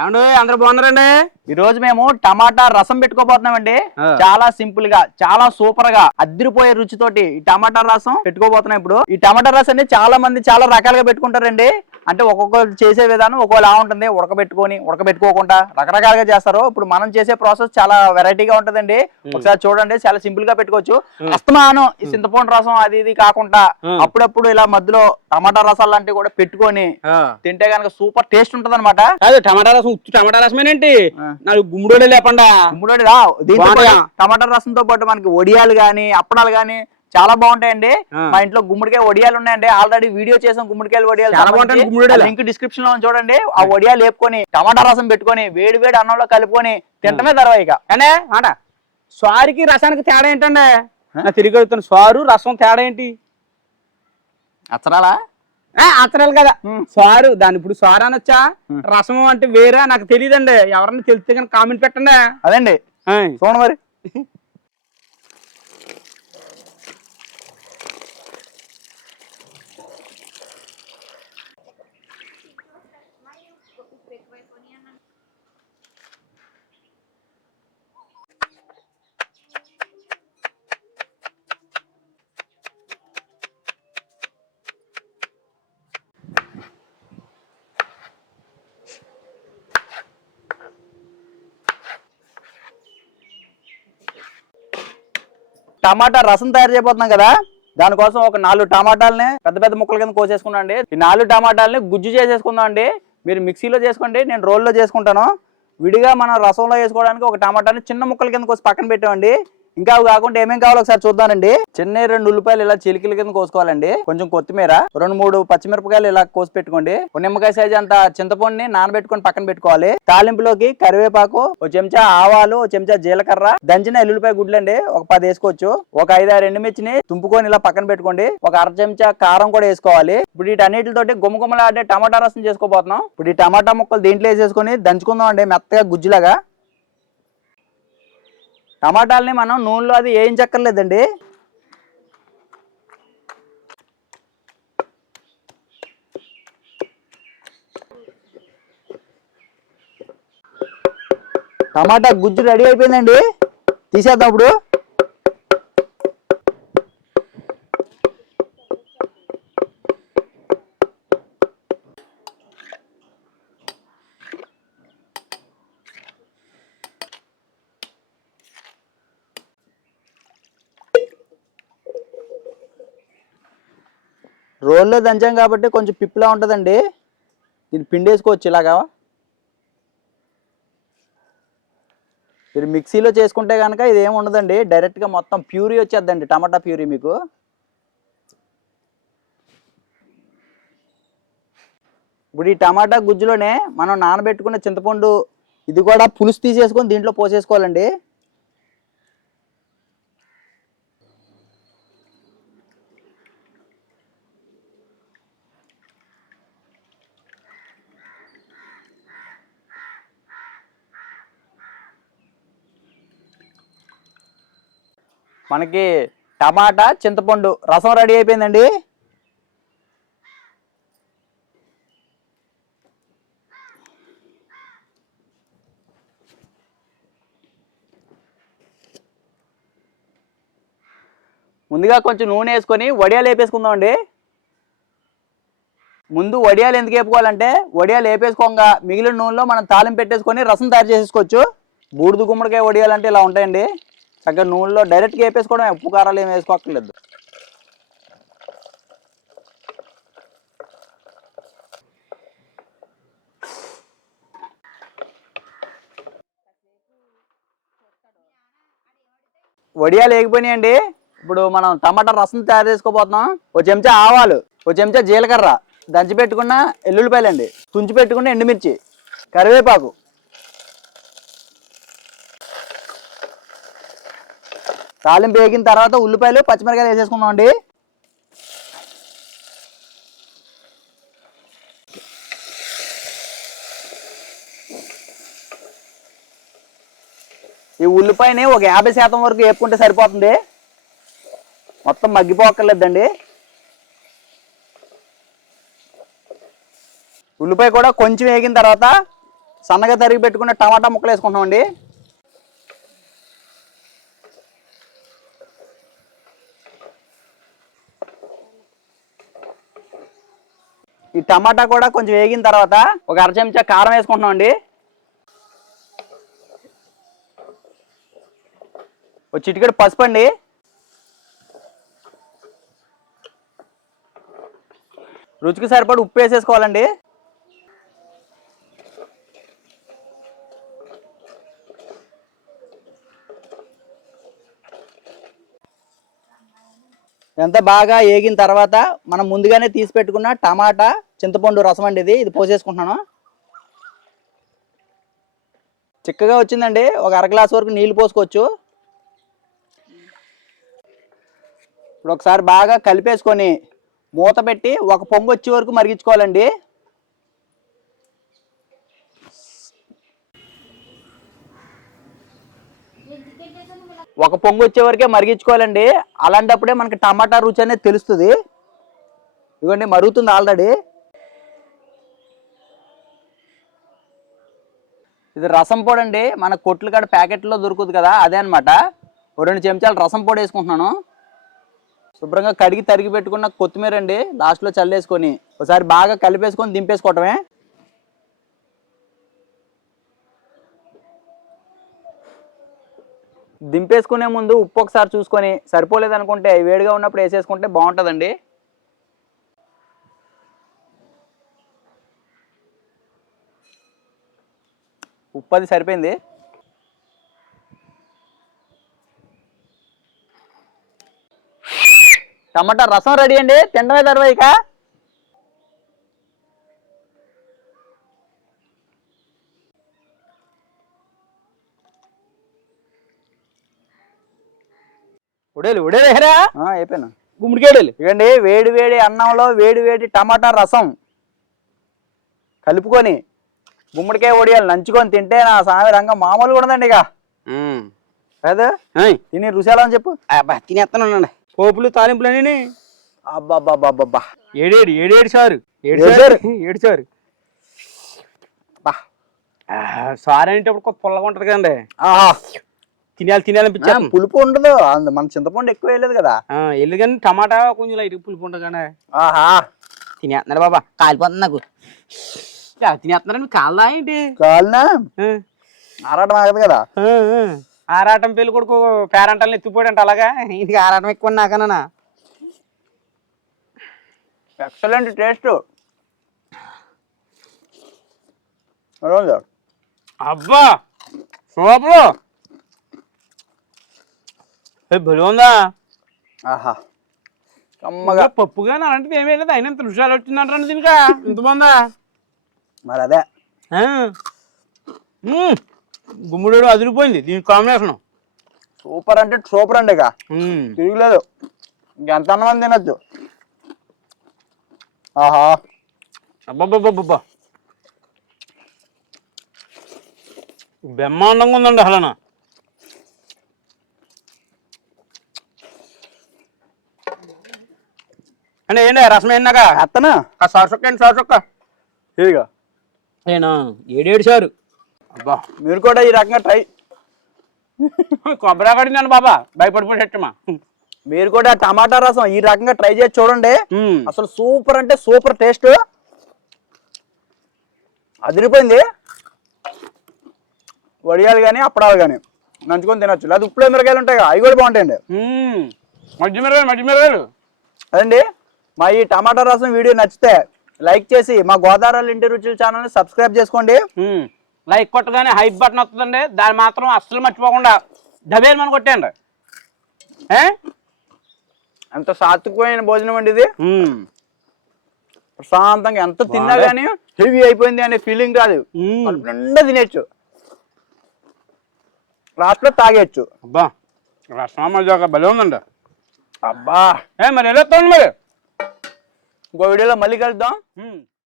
ఏమండి అందరూ బాగున్నారండి? ఈ రోజు మేము టమాటా రసం పెట్టుకోబోతున్నామండి. చాలా సింపుల్ గా, చాలా సూపర్ గా, అద్దరిపోయే రుచితోటి ఈ టమాటా రసం పెట్టుకోబోతున్నాం. ఇప్పుడు ఈ టమాటా రసాన్ని చాలా మంది చాలా రకాలుగా పెట్టుకుంటారండి. అంటే ఒక్కొక్కరు చేసే విధానం ఒక్కోలా ఉంటుంది. ఉడకబెట్టుకోకుండా రకరకాలుగా చేస్తారు. ఇప్పుడు మనం చేసే ప్రాసెస్ చాలా వెరైటీగా ఉంటదండి. ఒకసారి చూడండి, చాలా సింపుల్ గా పెట్టుకోవచ్చు. అస్తమానం ఈ చింతపండు రసం అది ఇది కాకుండా అప్పుడప్పుడు ఇలా మధ్యలో టమాటా రసాలు లాంటివి కూడా పెట్టుకొని తింటే కనుక సూపర్ టేస్ట్ ఉంటది అనమాట. టమాటా రసమేనండి, నాకు గుమ్మడి లేకుండా టమాటా రసంతో పాటు మనకి వడియాలు గాని అప్పడాలు గాని చాలా బాగుంటాయండి. మా ఇంట్లో గుమ్మడికాయ వడియాలు ఉన్నాయండి. ఆల్రెడీ వీడియో చేసాం గుమ్మడికాయల వడియాలు, లింక్ డిస్క్రిప్షన్ లో చూడండి. ఆ వడియాలు వేపుకొని టమాటా రసం పెట్టుకొని వేడి వేడి అన్నంలో కలుపుకొని తింటమే తర్వాత ఇక మాట స్వారికి రసానికి తేడా ఏంటండి? తిరిగి వెళ్తున్న స్వారు రసం తేడా ఏంటి? అచ్చరాలా అత్తరాలు కదా స్వారు. దాని ఇప్పుడు స్వారు అనొచ్చా, రసం అంటే వేరే నాకు తెలియదండి. ఎవరన్నా తెలిస్తే కానీ కామెంట్ పెట్టండి. అదండి చూడండి మరి. టమాటా రసం తయారు చేయబోతున్నాం కదా, దానికోసం ఒక 4 టమాటాలని పెద్ద పెద్ద ముక్కల కింద కోసేసుకున్నాం అండి. ఈ 4 టమాటాలని గుజ్జు చేసేసుకుందాం అండి. మీరు మిక్సీలో చేసుకోండి, నేను రోల్లో చేసుకుంటాను. విడిగా మనం రసంలో వేసుకోవడానికి ఒక టమాటాని చిన్న ముక్కల కింద కోసి పక్కన పెట్టామండి. ఇంకా అవి కాకుండా ఏమేం కావాలో ఒకసారి చూద్దానండి. చిన్న 2 ఉల్లిపాయలు ఇలా చిలికల కింద కోసుకోవాలండి. కొంచెం కొత్తిమీర, 2-3 పచ్చిమిరపకాయలు ఇలా కోసి పెట్టుకోండి. ఒక నిమ్మకాయ సైజ్ అంత చింతపండుని నానబెట్టుకొని పక్కన పెట్టుకోవాలి. తాలింపులోకి కరివేపాకు, ఒక చెంచా ఆవాలు, ఒక చెంచా జీలకర్ర, దంచిన ఎల్లుల్లిపాయ గుడ్లండి ఒక 10 వేసుకోవచ్చు. ఒక 5-6 ఎండుమిర్చిని తుంపుకొని ఇలా పక్కన పెట్టుకోండి. ఒక అర చెంచా కారం కూడా వేసుకోవాలి. ఇప్పుడు వీటన్నిటితోటి గుమ్మగుమ్మలాడే టమాటా రసం చేసుకోబోతున్నాం. ఇప్పుడు ఈ టమాటా ముక్కలు దీంట్లో వేసేసుకొని దంచుకుందాం అండి మెత్తగా గుజ్జులాగా. టమాటాలని మనం నూనెలో అది వేయించక్కర్లేదండి. టమాటా గుజ్జు రెడీ అయిపోయిందండి, తీసేద్దాం ఇప్పుడు. రోల్లో దంచాం కాబట్టి కొంచెం పిప్పులా ఉంటుందండి. దీన్ని పిండేసుకోవచ్చు ఇలాగా. మీరు మిక్సీలో చేసుకుంటే కనుక ఇది ఏమి ఉండదండి, డైరెక్ట్గా మొత్తం ప్యూరీ వచ్చేద్దండి, టమాటా ప్యూరీ మీకు. ఇప్పుడు ఈ టమాటా గుజ్జులోనే మనం నానబెట్టుకున్న చింతపండు ఇది కూడా పులుసు తీసేసుకొని దీంట్లో పోసేసుకోవాలండి. మనకి టమాటా చింతపండు రసం రెడీ అయిపోయిందండి. ముందుగా కొంచెం నూనె వేసుకొని వడియాలు వేపేసుకుందాం అండి. ముందు వడియాలు ఎందుకు వేపుకోవాలంటే, వడియాలు వేపేసుకోగా మిగిలిన నూనెలో మనం తాలింపు పెట్టేసుకొని రసం తయారు చేసేసుకోవచ్చు. బూడిద గుమ్మడికాయ వడియాలు అంటే ఇలా ఉంటాయండి. చక్కగా నూనెలో డైరెక్ట్గా వేపేసుకోవడం, ఉప్పు కారాలు ఏమి వేసుకోక్కర్లేదు. వడియాలు వేగిపోయినాయండి. ఇప్పుడు మనం టమాటా రసం తయారు చేసుకోబోతున్నాం. ఒక చెంచా ఆవాలు, ఒక చెంచా జీలకర్ర, దంచి పెట్టుకున్న ఎల్లుల్లిపాయలండి, తుంచి పెట్టుకున్న ఎండుమిర్చి, కరివేపాకు, తాలింపు వేగిన తర్వాత ఉల్లిపాయలు పచ్చిమిరకాయలు వేసేసుకుందాం అండి. ఈ ఉల్లిపాయని ఒక 50% వరకు వేపుకుంటే సరిపోతుంది, మొత్తం మగ్గిపోక్కర్లేదండి. ఉల్లిపాయ కూడా కొంచెం వేగిన తర్వాత సన్నగా తరిగి పెట్టుకున్న టమాటా ముక్కలు వేసుకుంటామండి. ఈ టమాటా కూడా కొంచెం వేగిన తర్వాత ఒక అర చెంచా కారం వేసుకుంటున్నామండి. ఒక చిటికెడు పసుపు అండి. రుచికి సరిపడి ఉప్పు వేసేసుకోవాలండి. ఎంత బాగా వేగిన తర్వాత మనం ముందుగానే తీసి పెట్టుకున్న టమాటా చింతపండు రసం అండి ఇది పోసేసుకుంటున్నాను. చిక్కగా వచ్చిందండి. ఒక అర గ్లాస్ వరకు నీళ్లు పోసుకోవచ్చు. ఇప్పుడు ఒకసారి బాగా కలిపేసుకొని మూత పెట్టి ఒక పొంగు వచ్చే వరకు మరిగించుకోవాలండి. ఒక పొంగు వచ్చే వరకే మరిగించుకోవాలండి. అలాంటప్పుడే మనకి టమాటా రుచి అనేది తెలుస్తుంది. ఇదిగోండి మరుగుతుంది ఆల్రెడీ. ఇది రసం పొడి అండి. మన కొట్లు కాడ ప్యాకెట్లో దొరుకుతుంది కదా, అదే అనమాట. 2 చెంచాలు రసం పొడి వేసుకుంటున్నాను. శుభ్రంగా కడిగి తరిగి పెట్టుకున్న కొత్తిమీర అండి లాస్ట్లో చల్లేసుకొని ఒకసారి బాగా కలిపేసుకొని దింపేసుకోవటమే. దింపేసుకునే ముందు ఉప్పు ఒకసారి చూసుకొని సరిపోలేదనుకుంటే వేడిగా ఉన్నప్పుడు వేసేసుకుంటే బాగుంటుందండి. ఉప్పు అది సరిపోయింది. టమాటా రసం రెడీ అండి. తినడమే తర్వాత ఇక ఉడేలేరా అయిపోయాను. గుమ్మడికాయలు ఇవ్వండి. వేడి వేడి అన్నంలో వేడి వేడి టమాటా రసం కలుపుకొని గుమ్మడికాయ వడియాలు నంచుకొని తింటే నా సామి రంగం మామూలుగా ఉండదండి. ఇక అదే తిని రుచి ఎలా అని చెప్పు. తినేస్తాను. పోపులు తాలింపులు అని అబ్బాబ్బాబ్బా ఏడేడు సారు సారు అనేటప్పుడు పుల్లగా ఉంటది కదండి. తినాలనిపించాను. పులుపు ఉండదు. మన చింతపండు ఎక్కువ వేయలేదు కదా. వెళ్ళి కానీ టమాటా కొంచెం లైట్ పులుపు ఉంటుంది కానీ. ఆహా తినేస్తున్నారు బాబా. కాలిపోతుంది నాకు. తినేస్తున్నారని కాళ్ళ ఏంటి? కాలినా ఆరాటం ఆగదు కదా. ఆరాటం పెళ్లి కొడుకు పేరంటాలని ఎత్తిపోయాడంట. అలాగా ఇది ఆరాటం ఎక్కువ నాకన్నా. Excellent taste. అబ్బా సూపర్. భలే ఉందా. ఆహా కమ్మగా. పప్పు కానీ అలాంటిది ఏమీ లేదు. అయినా ఇంత రుచాలు వచ్చిందంటారండి దీనికా. ఇంత బాగుందా మరి. అదే గుమ్మడి అదిరిపోయింది దీని కాంబినేషన్. సూపర్ అంటే సూపర్ అండి. ఇక తిరగలేదు. ఇంకెంత అన్నమంది తినచ్చు. ఆహా అబ్బబ్బబ్బబ్బా బ్రహ్మాండంగా ఉందండి అసలు. అంటే ఏంటి రసం ఏందాక అత్తనా సారసొక్క ఏంటి సారసొక్క ఇదిగా నేను 7 సారు. అబ్బా మీరు కూడా ఈ రకంగా ట్రై. కొబ్బరి కడిందండి బాబా. భయపడిపోయేటమ్మా. మీరు కూడా టమాటా రసం ఈ రకంగా ట్రై చేసి చూడండి. అసలు సూపర్ అంటే సూపర్ టేస్ట్. అదిరిపోయింది. వడియాలు కానీ అప్పడాలు కానీ నంచుకొని తినొచ్చు. లేదా ఉప్పులో మిరకాయలు ఉంటాయి కదా, అవి కూడా బాగుంటాయండి. మధ్యమిరకాయలు అదండి. మా ఈ టమాటా రసం వీడియో నచ్చితే లైక్ చేసి మా గోదావరి ఇంటి రుచుల ఛానల్ని సబ్స్క్రైబ్ చేసుకోండి. లైక్ కొట్టగానే హైప్ బటన్ వస్తుందండి. దాన్ని మాత్రం అస్సలు మర్చిపోకుండా డబేల్ మన కొట్టండి. ఎంత సాత్వికమైన భోజనం అండి ఇది. ప్రశాంతంగా ఎంత తిన్నా కానీ హెవీ అయిపోయింది అనే ఫీలింగ్ రాదు. నిండా తినేచ్చు. లాస్ట్ లో తాగేచ్చు. అబ్బా రసం మజాగా భలే ఉందండి. అబ్బా మరి ఎలా మరి ఇంకో వీడియోలో మళ్ళీ కలుద్దాం.